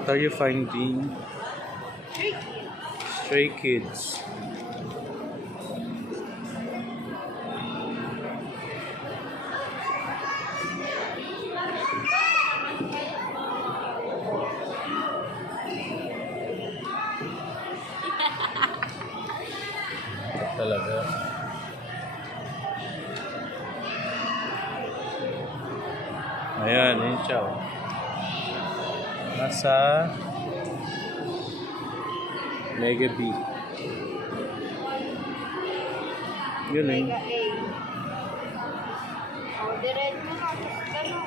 What are you finding? Stray kids. Talaga. Ayan, yun siya. Nasa Mega B. Galing. Mega A. Oh, diretso na. Tapos ganun.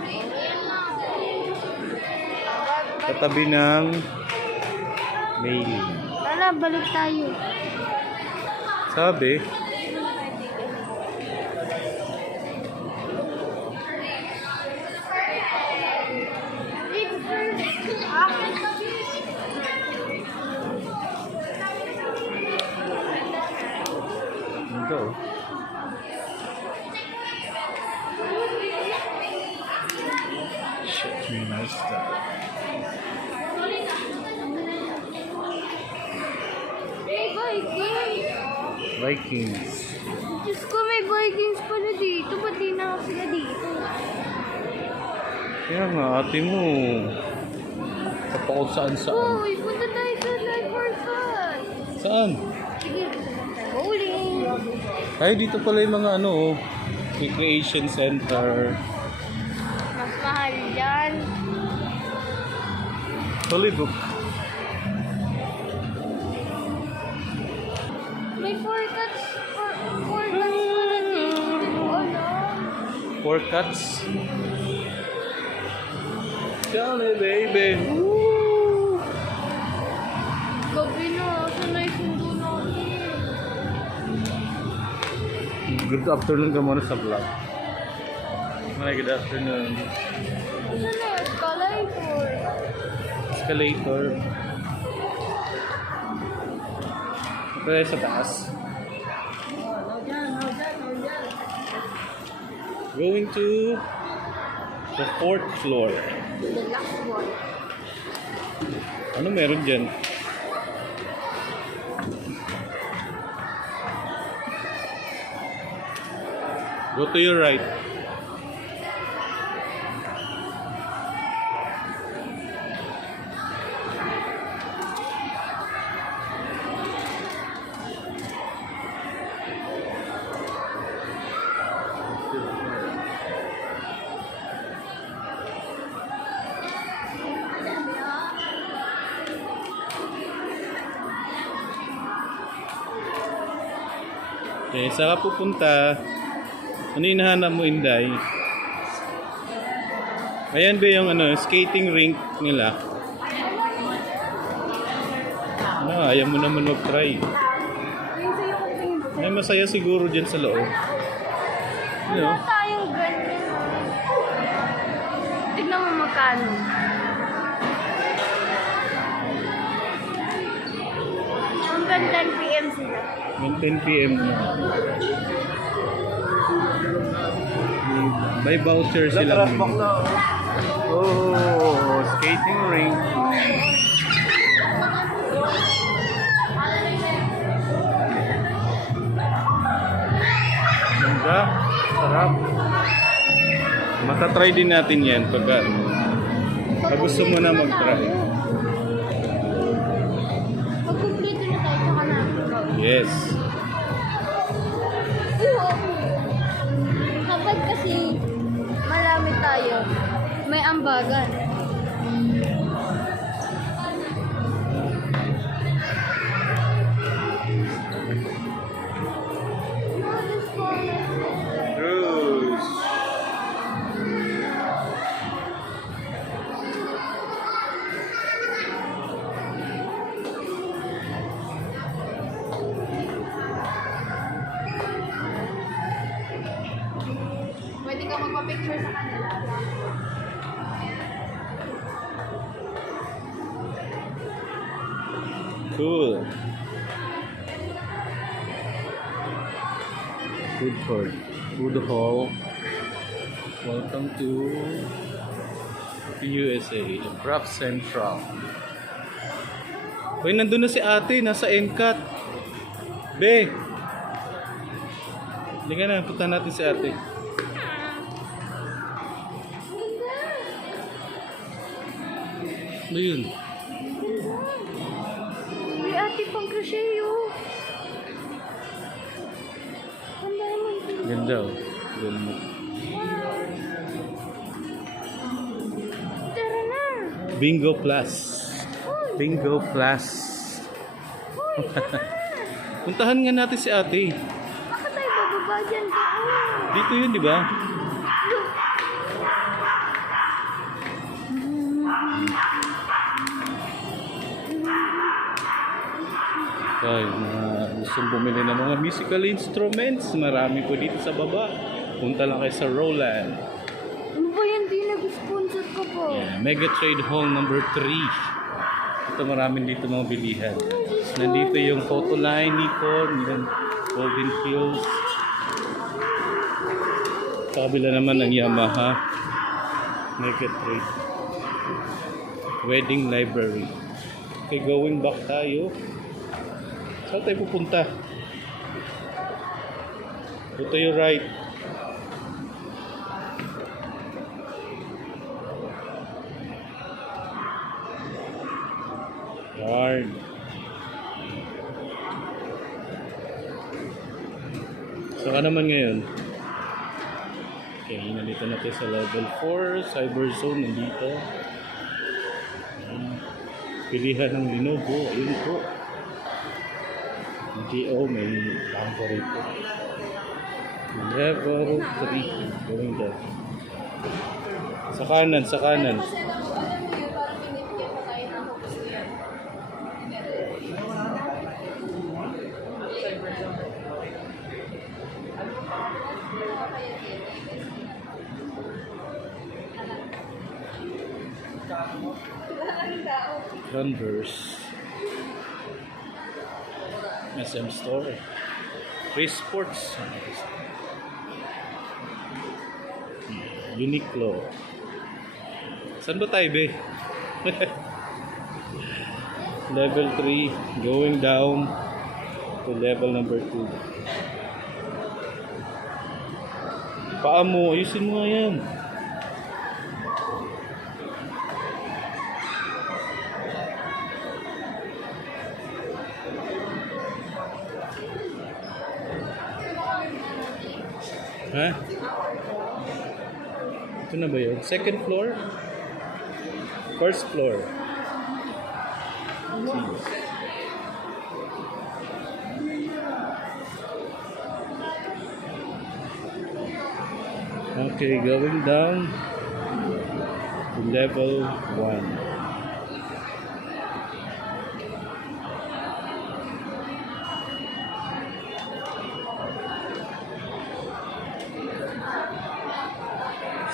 Ayan na. Katabi ng mailing. Tala, balik tayo. Sabi, ito. Shit, nice stuff. May Vikings! Vikings. Diyos ko, may Vikings pala dito. Ba't di na sila dito? Kaya nga, ate mo. Kapakot saan-saan. Uy, punta tayo sa Life for Fun. Saan? Sige, bowling. Ay, dito pala yung mga ano, recreation center. Mas mahal yan. Hollywood. May four cats pala dito. Ano? 4 cats. Jolly baby. Woo! Gabi na. Sana isundo natin. Good afternoon ka muna sa vlog. Hi, good afternoon. Ano na? Escalator. Escalator. Ito sa taas. Going to the 4th floor. The last one. Ano meron dyan? Go to your right. Okay, saan ka pupunta? Ano yung hinahanap mo, Inday? Ayan ba yung ano, skating rink nila? Ano, ayaw mo naman mag-try. May masaya siguro dyan sa loob. Wala tayong ganyan. Tignan mo magkano. Hanggang 10 PM sila. Hanggang 10 PM na. May voucher sila. Oh, skating rink. Ganda, sarap. Matatry din natin yan pag gusto mo na mag-try. Pag-complete na tayo, saka natin. Yes. Kapag kasi marami tayo, may ambagan. Cruise. Pwede ka magpa-picture sa kanila. Cool. Food court. Food hall. Welcome to USA, Craft Central. Uy, nandun na si ate, nasa NCAT. Be! Hindi ka na, punta natin si ate. Ano yun? May ate pang crochet, oh. Ang dami. Ganda oh. Ganda. Tara na. Bingo Plus. Bingo Plus. Puntahan nga natin si ate. Bakit tayo bababa dyan ka? Dito yun, di ba? Ay, mga gustong bumili ng mga musical instruments, marami po dito sa baba. Punta lang kayo sa Roland. Ano ba yan? Di nag-sponsor ka po. Yeah, Mega Trade Hall number 3. Ito maraming dito mga bilihan. Nandito yung Photoline, Nikon, yung Golden Hills. Sa kabila naman ng Yamaha. Mega Trade. Wedding Library. Okay, going back tayo. Saan tayo pupunta? Go to your right. Yard. Saan ka naman ngayon? Okay, nandito na tayo sa level 4. Cyber Zone nandito. Ayan. Pilihan ng Lenovo. Ayun po. GTO may bangko rito. Level 3. Going down. Sa kanan, sa kanan. Converse. SM Store. Free Sports. Uniqlo. Saan ba tayo, be? Level 3. Going down to level number 2. Paa mo. Ayusin mo nga yan. Ha? Ito na ba yun? Second floor? First floor? Jeez. Okay, going down to level 1.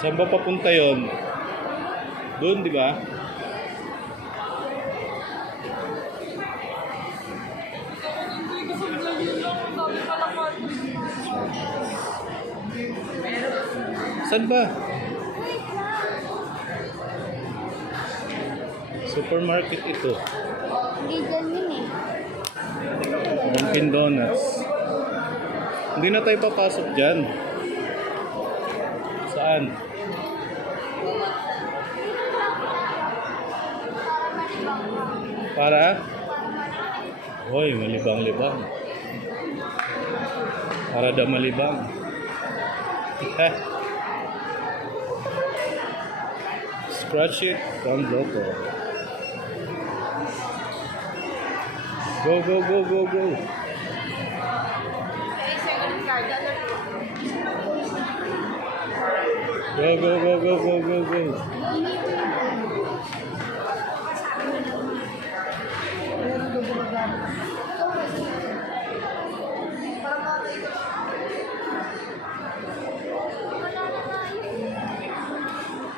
Saan ba papunta yun? Doon, di ba? Saan ba? Supermarket ito. Hindi dyan yun eh. Dunkin Donuts. Hindi na tayo papasok dyan. Saan? Para? Hoy, malibang-libang. Para daw malibang. Scratch it from local. Go, go, go, go, go. Go, go, go, go, go, go, go.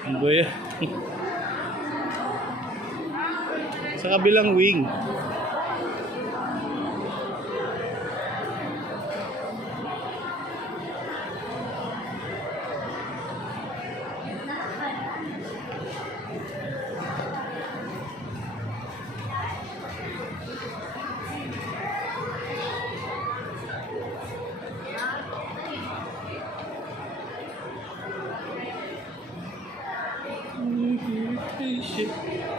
Ano ba yan? Sa kabilang wing. ship.